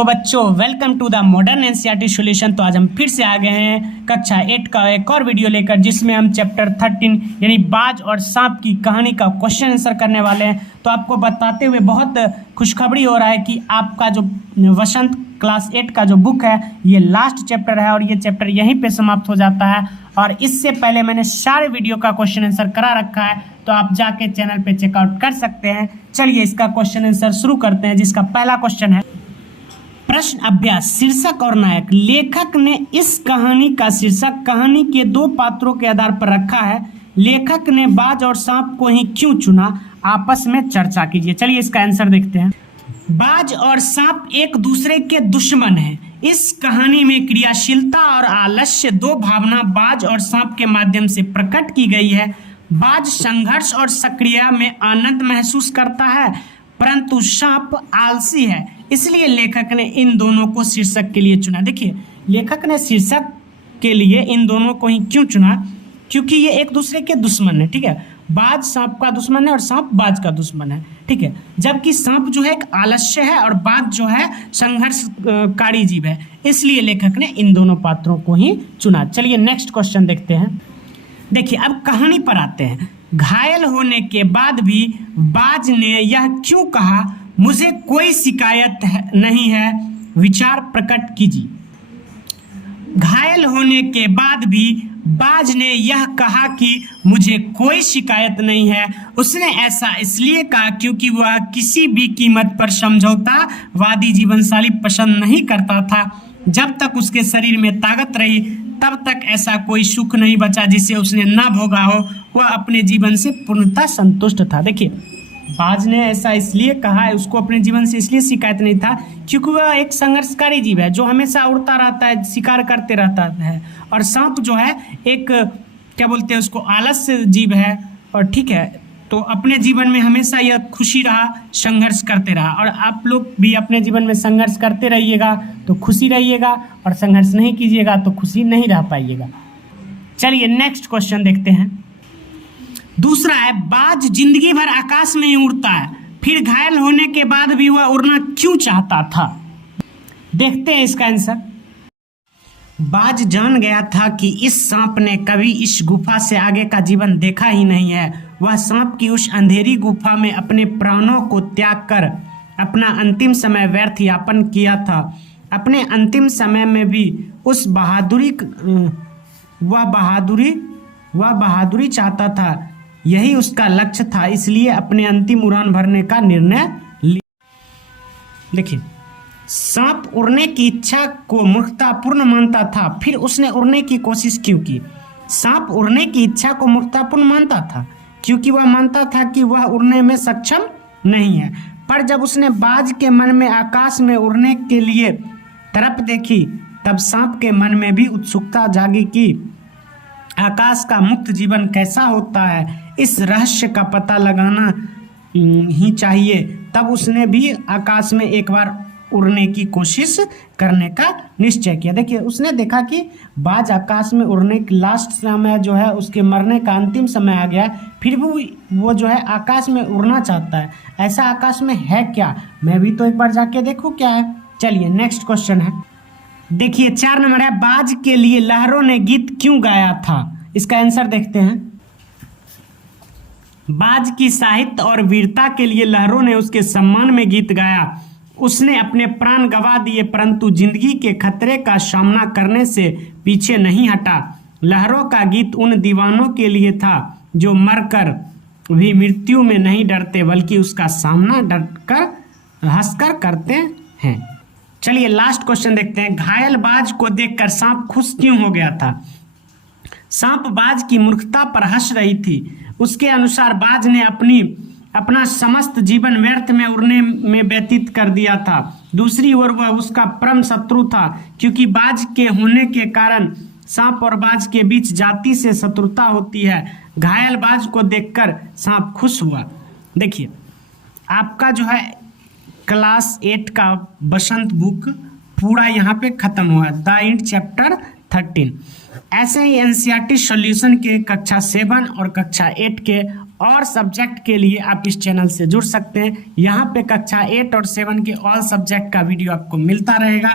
तो बच्चों welcome to the modern NCERT solution. तो आज हम फिर से आ गए हैं कक्षा 8 का एक और वीडियो लेकर, जिसमें हम चैप्टर 13 यानी बाज और सांप की कहानी का क्वेश्चन आंसर करने वाले हैं। तो आपको बताते हुए बहुत खुशखबरी हो रहा है कि आपका जो वसंत क्लास 8 का जो बुक है ये लास्ट चैप्टर है और ये चैप्टर यहीं पे समाप्त हो जाता है। और इससे पहले मैंने सारे वीडियो का क्वेश्चन आंसर करा रखा है, तो आप जाके चैनल पे चेकआउट कर सकते हैं। चलिए इसका क्वेश्चन आंसर शुरू करते हैं, जिसका पहला क्वेश्चन है प्रश्न अभ्यास। शीर्षक और नायक। लेखक ने इस कहानी का शीर्षक कहानी के दो पात्रों के आधार पर रखा है। लेखक ने बाज और सांप को ही क्यों चुना, आपस में चर्चा कीजिए। चलिए इसका आंसर देखते हैं। बाज और सांप एक दूसरे के दुश्मन हैं। इस कहानी में क्रियाशीलता और आलस्य दो भावना बाज और सांप के माध्यम से प्रकट की गई है। बाज संघर्ष और सक्रियता में आनंद महसूस करता है, परंतु सांप आलसी है, इसलिए लेखक ने इन दोनों को शीर्षक के लिए चुना। देखिए लेखक ने शीर्षक के लिए इन दोनों को ही क्यों चुना, क्योंकि ये एक दूसरे के दुश्मन है। ठीक है, बाज सांप का दुश्मन है और सांप बाज का दुश्मन है। ठीक है, जबकि सांप जो है एक आलस्य है और बाज जो है संघर्षकारी जीव है, इसलिए लेखक ने इन दोनों पात्रों को ही चुना। चलिए नेक्स्ट क्वेश्चन देखते हैं। देखिए अब कहानी पर आते हैं। घायल होने के बाद भी बाज ने यह क्यों कहा, मुझे कोई शिकायत नहीं है, विचार प्रकट कीजिए। घायल होने के बाद भी बाज ने यह कहा कि मुझे कोई शिकायत नहीं है। उसने ऐसा इसलिए कहा क्योंकि वह किसी भी कीमत पर समझौतावादी जीवनशैली पसंद नहीं करता था। जब तक उसके शरीर में ताकत रही तब तक ऐसा कोई सुख नहीं बचा जिसे उसने ना भोगा हो। वह अपने जीवन से पूर्णतः संतुष्ट था। देखिए बाज ने ऐसा इसलिए कहा है, उसको अपने जीवन से इसलिए शिकायत नहीं था क्योंकि वह एक संघर्षकारी जीव है जो हमेशा उड़ता रहता है, शिकार करते रहता है। और सांप जो है एक क्या बोलते हैं उसको, आलस्य जीव है। और ठीक है, तो अपने जीवन में हमेशा यह खुशी रहा, संघर्ष करते रहा। और आप लोग भी अपने जीवन में संघर्ष करते रहिएगा तो खुशी रहिएगा, और संघर्ष नहीं कीजिएगा तो खुशी नहीं रह पाइएगा। चलिए नेक्स्ट क्वेश्चन देखते हैं। दूसरा है, बाज जिंदगी भर आकाश में ही उड़ता है, फिर घायल होने के बाद भी वह उड़ना क्यों चाहता था। देखते हैं इसका आंसर। बाज जान गया था कि इस सांप ने कभी इस गुफा से आगे का जीवन देखा ही नहीं है। वह सांप की उस अंधेरी गुफा में अपने प्राणों को त्याग कर अपना अंतिम समय व्यर्थ यापन किया था। अपने अंतिम समय में भी उस वह बहादुरी चाहता था, यही उसका लक्ष्य था, इसलिए अपने अंतिम उड़ान भरने का निर्णय लिया। देखिए सांप उड़ने की इच्छा को मूर्खतापूर्ण मानता था, फिर उसने उड़ने की कोशिश क्यों की। सांप उड़ने की इच्छा को मूर्खतापूर्ण मानता था क्योंकि वह मानता था कि वह उड़ने में सक्षम नहीं है। पर जब उसने बाज के मन में आकाश में उड़ने के लिए तरफ देखी, तब सांप के मन में भी उत्सुकता जागी कि आकाश का मुक्त जीवन कैसा होता है, इस रहस्य का पता लगाना ही चाहिए। तब उसने भी आकाश में एक बार उड़ने की कोशिश करने का निश्चय किया। देखिए उसने देखा कि बाज आकाश में उड़ने की लास्ट समय जो है, उसके मरने का अंतिम समय आ गया, फिर भी वो जो है आकाश में उड़ना चाहता है। ऐसा आकाश में है क्या, मैं भी तो एक बार जाके देखूं क्या है। चलिए नेक्स्ट क्वेश्चन है। देखिए 4 नंबर है, बाज के लिए लहरों ने गीत क्यों गाया था। इसका आंसर देखते हैं। बाज की साहित्य और वीरता के लिए लहरों ने उसके सम्मान में गीत गाया। उसने अपने प्राण गंवा दिए, परंतु जिंदगी के खतरे का सामना करने से पीछे नहीं हटा। लहरों का गीत उन दीवानों के लिए था जो मरकर भी मृत्यु में नहीं डरते, बल्कि उसका सामना डरकर हंसकर करते हैं। चलिए लास्ट क्वेश्चन देखते हैं। घायल बाज को देखकर सांप खुश क्यों हो गया था। सांप बाज की मूर्खता पर हंस रही थी। उसके अनुसार बाज ने अपना समस्त जीवन व्यर्थ में उड़ने में व्यतीत कर दिया था। दूसरी ओर वह उसका परम शत्रु था, क्योंकि बाज के होने के कारण सांप और बाज के बीच जाति से शत्रुता होती है। घायल बाज को देखकर सांप खुश हुआ। देखिए आपका जो है क्लास 8 का बसंत बुक पूरा यहाँ पे खत्म हुआ, द एंड चैप्टर 13। ऐसे ही एनसीईआरटी सॉल्यूशन के कक्षा 7 और कक्षा 8 के और सब्जेक्ट के लिए आप इस चैनल से जुड़ सकते हैं। यहाँ पे कक्षा 8 और 7 के ऑल सब्जेक्ट का वीडियो आपको मिलता रहेगा।